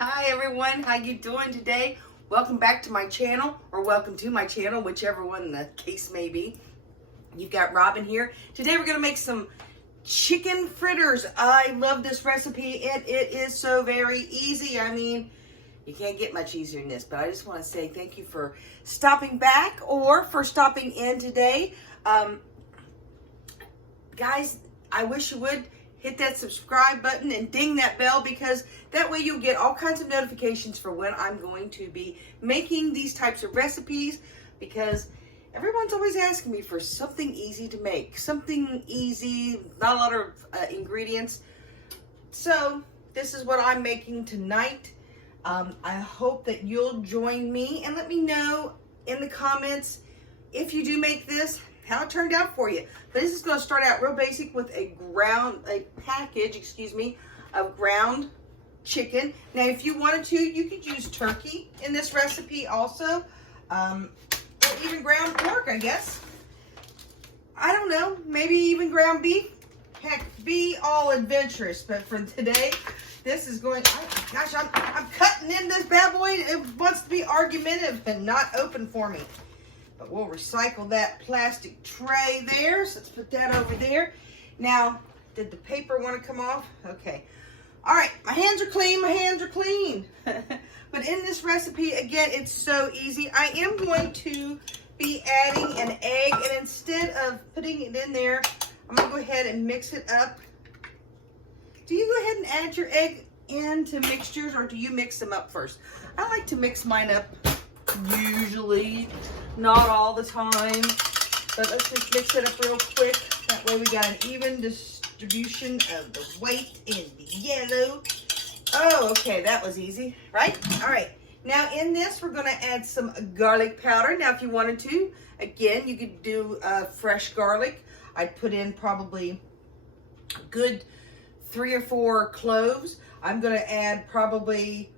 Hi everyone, how you doing today? Welcome back to my channel, or welcome to my channel, whichever one the case may be. You've got Robin here. Today we're going to make some chicken fritters. I love this recipe and it is so very easy. I mean, you can't get much easier than this, but I just want to say thank you for stopping back or for stopping in today. Guys, I wish you would hit that subscribe button and ding that bell, because that way you'll get all kinds of notifications for when I'm going to be making these types of recipes, because everyone's always asking me for something easy to make, something easy, not a lot of ingredients. So this is what I'm making tonight. I hope that you'll join me and let me know in the comments if you do make this, how it turned out for you. But this is going to start out real basic with a package of ground chicken. Now, if you wanted to, you could use turkey in this recipe also, or even ground pork, I guess. I don't know, maybe even ground beef. Heck, be all adventurous. But for today, this is going. Gosh, I'm cutting in this bad boy. It wants to be argumentative and not open for me. But we'll recycle that plastic tray there. So let's put that over there. Now, did the paper want to come off? Okay. All right, my hands are clean, my hands are clean. But in this recipe, again, it's so easy. I am going to be adding an egg, and instead of putting it in there, I'm going to go ahead and mix it up. Do you go ahead and add your egg into mixtures, or do you mix them up first? I like to mix mine up usually. Not all the time, but let's just mix it up real quick. That way we got an even distribution of the white and the yellow. Oh, okay, that was easy, right? All right, now in this, we're gonna add some garlic powder. Now, if you wanted to, again, you could do fresh garlic. I'd put in probably a good 3 or 4 cloves. I'm gonna add probably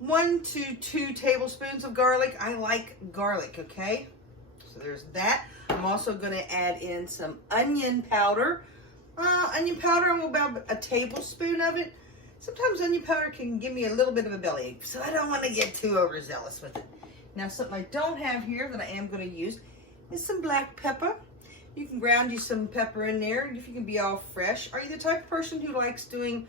1 to 2 tablespoons of garlic. I like garlic, okay? So there's that. I'm also going to add in some onion powder. I'm about a tablespoon of it. Sometimes onion powder can give me a little bit of a bellyache, so I don't want to get too overzealous with it. Now, something I don't have here that I am going to use is some black pepper. You can ground you some pepper in there if you can be all fresh. Are you the type of person who likes doing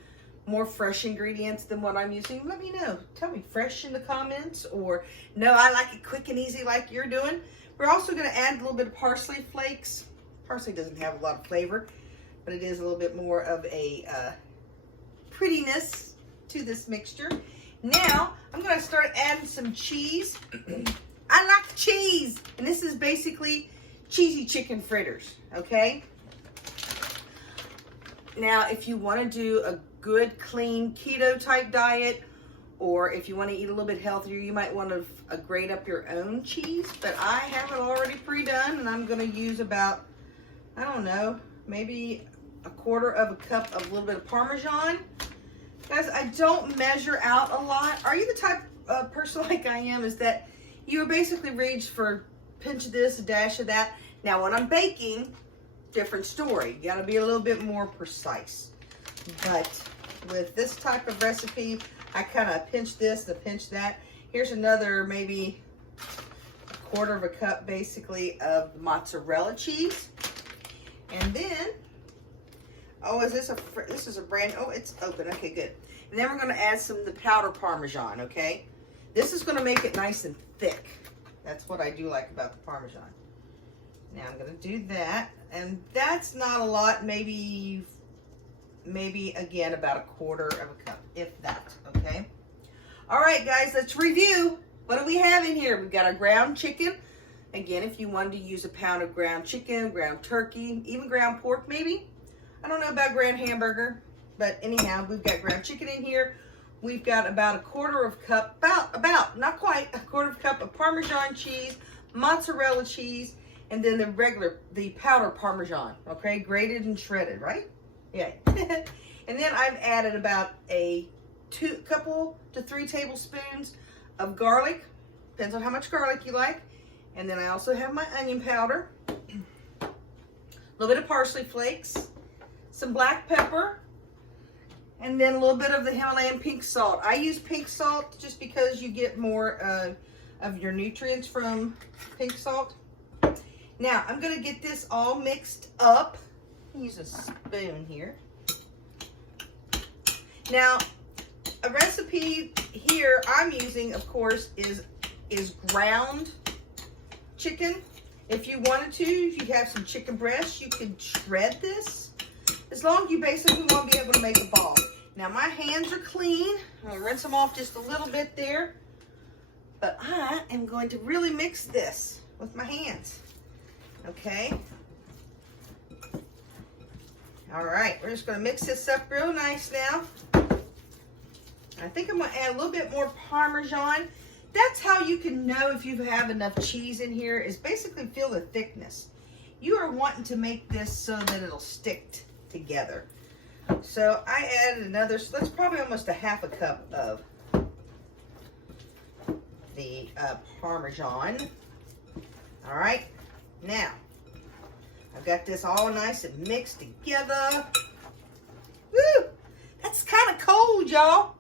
more fresh ingredients than what I'm using? Let me know. Tell me fresh in the comments, or no, I like it quick and easy like you're doing. We're also going to add a little bit of parsley flakes. Parsley doesn't have a lot of flavor, but it is a little bit more of a prettiness to this mixture. Now, I'm going to start adding some cheese. I like cheese, and this is basically cheesy chicken fritters, okay? Now, if you want to do a good, clean, keto type diet, or if you want to eat a little bit healthier, you might want to grate up your own cheese, but I have it already pre-done, and I'm going to use about, I don't know, maybe a 1/4 cup of a little bit of Parmesan. Guys, I don't measure out a lot. Are you the type of person like I am, is that you basically reach for a pinch of this, a dash of that? Now, when I'm baking, different story. You got to be a little bit more precise. But with this type of recipe, I kind of pinch this and pinch that. Here's another maybe a 1/4 cup basically of mozzarella cheese. And then, oh, this is a brand, oh, it's open, okay, good. And then we're going to add some of the powder Parmesan, okay? This is going to make it nice and thick. That's what I do like about the Parmesan. Now I'm going to do that, and that's not a lot, maybe again about a 1/4 cup, if that, okay? All right, guys, let's review. What do we have in here? We've got our ground chicken. Again, if you wanted to use a pound of ground chicken, ground turkey, even ground pork maybe. I don't know about ground hamburger, but anyhow, we've got ground chicken in here. We've got about a 1/4 cup, about, not quite, a 1/4 cup of Parmesan cheese, mozzarella cheese, and then the powder Parmesan, okay? Grated and shredded, right? Yeah. And then I've added about a 2 to 3 tablespoons of garlic. Depends on how much garlic you like. And then I also have my onion powder, a little bit of parsley flakes, some black pepper, And then a little bit of the Himalayan pink salt. I use pink salt just because you get more of your nutrients from pink salt. Now, I'm going to get this all mixed up. Use a spoon here. Now, a recipe here I'm using, of course, is ground chicken. If you wanted to, if you have some chicken breast, you could shred this. As long as you basically want to be able to make a ball. Now, my hands are clean. I'm going to rinse them off just a little bit there. But I am going to really mix this with my hands. Okay. All right, we're just going to mix this up real nice now. I think I'm going to add a little bit more Parmesan. That's how you can know if you have enough cheese in here, is basically feel the thickness. You are wanting to make this so that it'll stick together. So I added another, so that's probably almost a half a cup of the Parmesan. All right, now I've got this all nice and mixed together. Woo! That's kind of cold, y'all.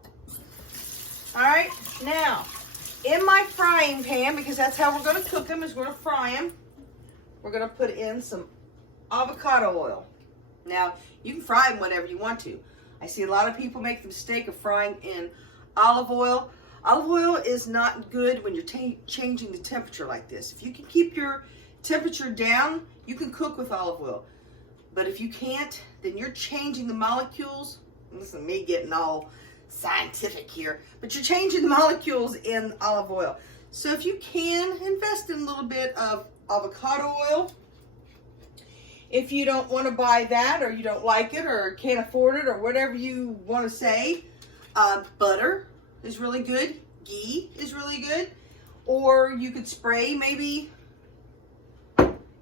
All right, now in my frying pan, because that's how we're going to cook them, is we're going to fry them. We're going to put in some avocado oil. Now, you can fry them whatever you want to. I see a lot of people make the mistake of frying in olive oil. Olive oil is not good when you're changing the temperature like this. If you can keep your temperature down, you can cook with olive oil. But if you can't, then you're changing the molecules. Listen, me getting all scientific here, but you're changing the molecules in olive oil. So if you can, invest in a little bit of avocado oil. If you don't want to buy that, or you don't like it, or can't afford it, or whatever you want to say, butter is really good. Ghee is really good. Or you could spray maybe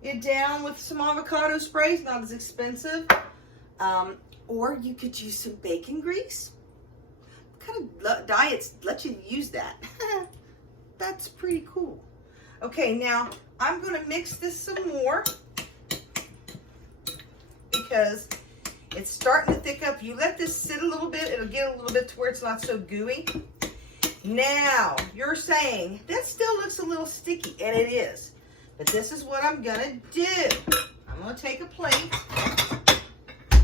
it down with some avocado spray. It's not as expensive. Or you could use some bacon grease. What kind of diets let you use that? That's pretty cool. Okay, now I'm going to mix this some more because it's starting to thick up. You let this sit a little bit, it'll get a little bit to where it's not so gooey. Now, you're saying, that still looks a little sticky, and it is. But this is what I'm going to do. I'm going to take a plate.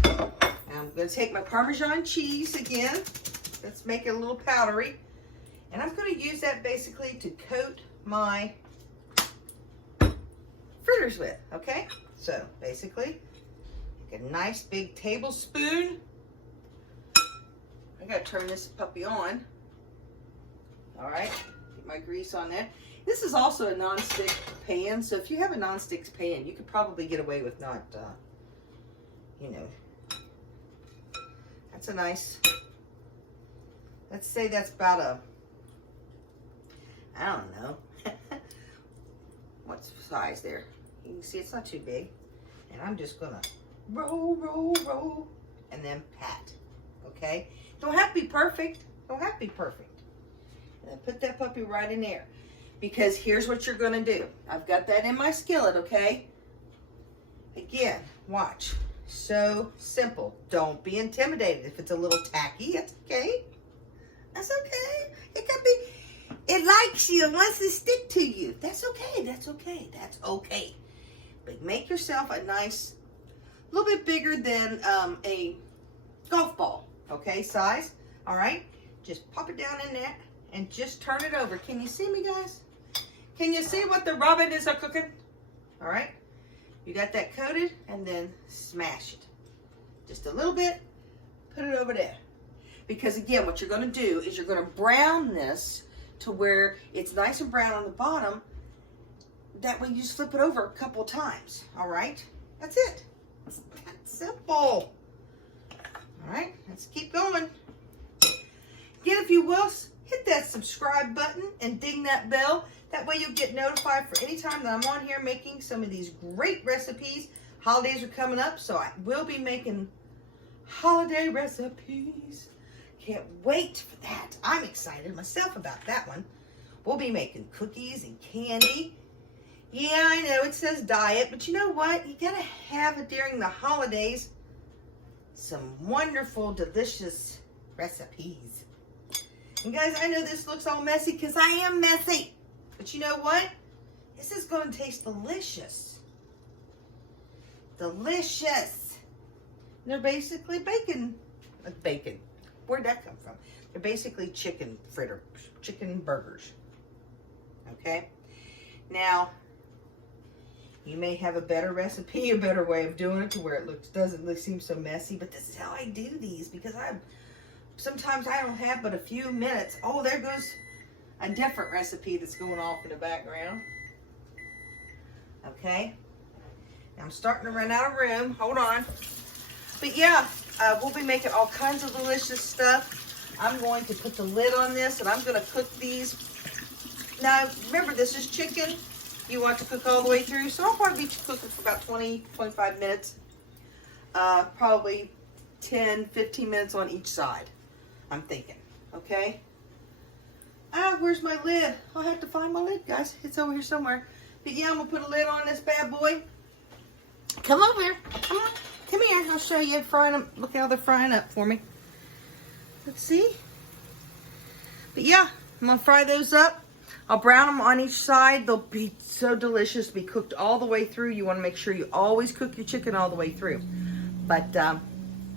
I'm going to take my Parmesan cheese again. Let's make it a little powdery. And I'm going to use that basically to coat my fritters with, okay? So, basically, take a nice big tablespoon. I got to turn this puppy on. All right, get my grease on there. This is also a non-stick pan, so if you have a non-stick pan, you could probably get away with not, you know, that's a nice, let's say that's about a, I don't know, what's the size there? You can see it's not too big. And I'm just gonna roll, roll, roll, and then pat, okay? Don't have to be perfect, don't have to be perfect. And then put that puppy right in there. Because here's what you're gonna do. I've got that in my skillet, okay? Again, watch. So simple. Don't be intimidated. If it's a little tacky, that's okay. That's okay. It could be, it likes you and wants to stick to you. That's okay, that's okay, that's okay. But make yourself a nice, a little bit bigger than a golf ball, okay, size. All right, just pop it down in there and just turn it over. Can you see me, guys? Can you see what the robin is cooking? All right, you got that coated, and then smash it. Just a little bit, put it over there. Because again, what you're gonna do is you're gonna brown this to where it's nice and brown on the bottom. That way you just flip it over a couple times, all right? That's it. It's that simple. All right, let's keep going. Again, if you will, hit that subscribe button and ding that bell. That way you'll get notified for any time that I'm on here making some of these great recipes. Holidays are coming up, so I will be making holiday recipes. Can't wait for that. I'm excited myself about that one. We'll be making cookies and candy. Yeah, I know it says diet, but you know what? You gotta have it during the holidays. Some wonderful, delicious recipes. And guys, I know this looks all messy because I am messy. But you know what? This is going to taste delicious. Delicious. And they're basically bacon. Bacon. Where'd that come from? They're basically chicken fritters. Chicken burgers. Okay? Now, you may have a better recipe, a better way of doing it to where it doesn't look seem so messy, but this is how I do these because sometimes I don't have but a few minutes. Oh, there goes a different recipe that's going off in the background. Okay. Now I'm starting to run out of room. Hold on. But yeah, we'll be making all kinds of delicious stuff. I'm going to put the lid on this and I'm going to cook these. Now, remember, this is chicken. You want to cook all the way through. So I'll probably be cooking for about 20, 25 minutes. Probably 10, 15 minutes on each side, I'm thinking. Okay? Where's my lid? I'll have to find my lid, guys. It's over here somewhere. But yeah, I'm going to put a lid on this bad boy. Come over here. Come on. Come here. I'll show you frying them. Look how they're frying up for me. Let's see. But yeah, I'm going to fry those up. I'll brown them on each side. They'll be so delicious to be cooked all the way through. You want to make sure you always cook your chicken all the way through. But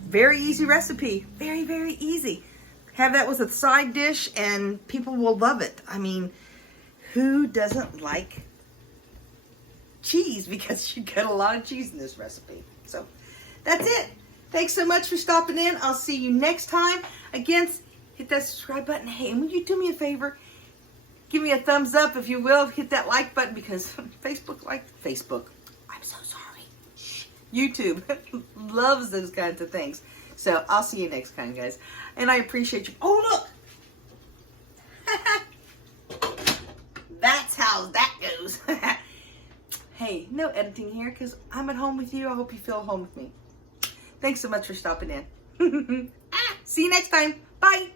very easy recipe. Very, very easy. Have that with a side dish and people will love it. I mean, who doesn't like cheese? Because you get a lot of cheese in this recipe. So that's it. Thanks so much for stopping in. I'll see you next time. Again, hit that subscribe button. Hey, and will you do me a favor? Give me a thumbs up if you will. Hit that like button because Facebook. I'm so sorry. Shh. YouTube loves those kinds of things. So I'll see you next time, guys. And I appreciate you. Oh, look. That's how that goes. Hey, no editing here because I'm at home with you. I hope you feel at home with me. Thanks so much for stopping in. See you next time. Bye.